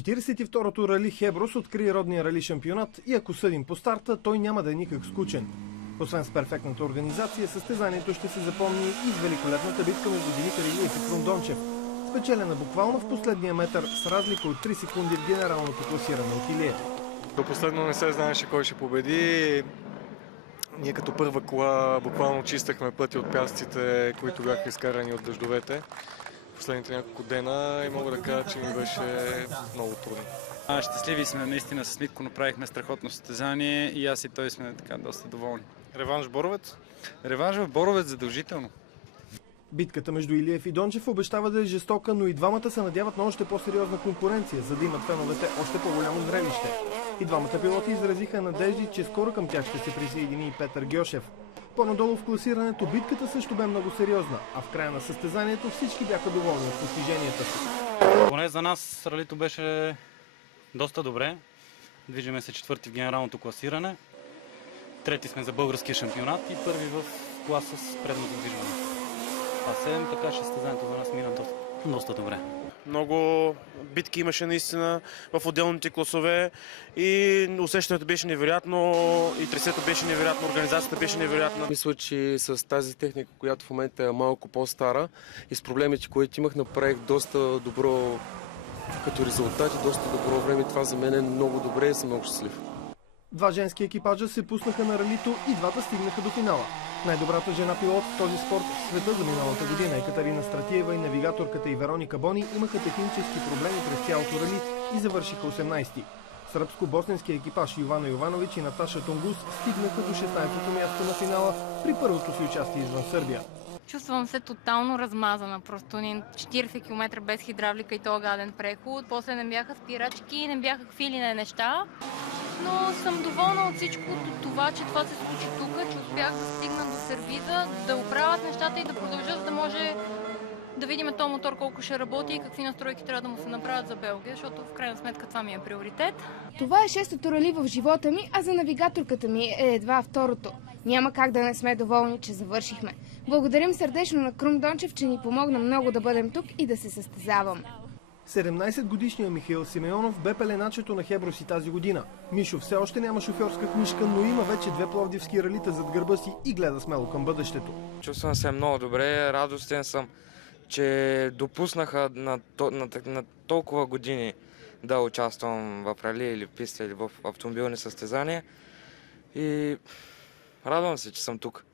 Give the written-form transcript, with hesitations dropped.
42-то рали Хеброс откри родния рали шампионат и ако съдим по старта, той няма да е никак скучен. Освен с перфектната организация, състезанието ще се запомни и с великолепната битка между Димитър Илиев и Крум Дончев, спечелена буквално в последния метър с разлика от 3 секунди в генералното класиране от Илиев. До последно не се знаеше кой ще победи. Ние като първа кола буквално чистахме пътя от пясъците, които бяха изкарани от дъждовете последните няколко дена и мога да кажа, че ми беше много трудно. Щастливи сме, наистина с Митко направихме страхотно състезание и аз и той сме така доста доволни. Реванш Боровец? Реванш в Боровец задължително. Битката между Илиев и Дончев обещава да е жестока, но и двамата се надяват на още по-сериозна конкуренция, за да имат феновете още по-голямо зрелище. И двамата пилоти изразиха надежди, че скоро към тях ще се присъедини и Петър Гьошев. По-надолу в класирането битката също бе много сериозна, а в края на състезанието всички бяха доволни от постиженията си. Поне за нас ралито беше доста добре. Движиме се четвърти в генералното класиране. Трети сме за българския шампионат и първи в клас с предното движване. А 7, така че състезанието за нас мина доста добре. Много битки имаше наистина в отделните класове и усещането беше невероятно, и тресето беше невероятно, организацията беше невероятна. Мисля, че с тази техника, която в момента е малко по-стара и с проблемите, които имах, направих доста добро като резултат и доста добро време. Това за мен е много добре и съм много щастлив. Два женски екипажа се пуснаха на ралито и двата стигнаха до финала. Най-добрата жена пилот в този спорт в света за миналата година Екатерина Стратиева и навигаторката и Вероника Бони имаха технически проблеми през цялото рали и завършиха 18-ти. Сръбско-босненски екипаж Йована Йованович и Наташа Тунгус стигнаха до 16-то място на финала при първото си участие извън Сърбия. Чувствам се тотално размазана. Просто 40 км без хидравлика и то гаден преход. После не бяха спирачки, не бяха какви ли не неща. Но съм доволна от всичко от това, че това се случи тук, че успях да стигна до сервиза, да оправят нещата и да продължат, за да може да видим този мотор колко ще работи и какви настройки трябва да му се направят за Белгия, защото в крайна сметка това ми е приоритет. Това е 6-то рали в живота ми, а за навигаторката ми е едва второто. Няма как да не сме доволни, че завършихме. Благодарим сърдечно на Крум Дончев, че ни помогна много да бъдем тук и да се състезаваме. 17-годишният Михаил Симеонов бе пеленачето на Хеброс и тази година. Мишо все още няма шофьорска книжка, но има вече 2 пловдивски ралита зад гърба си и гледа смело към бъдещето. Чувствам се много добре, радостен съм, че допуснаха на толкова години да участвам в рали или в писта или в автомобилни състезания и радвам се, че съм тук.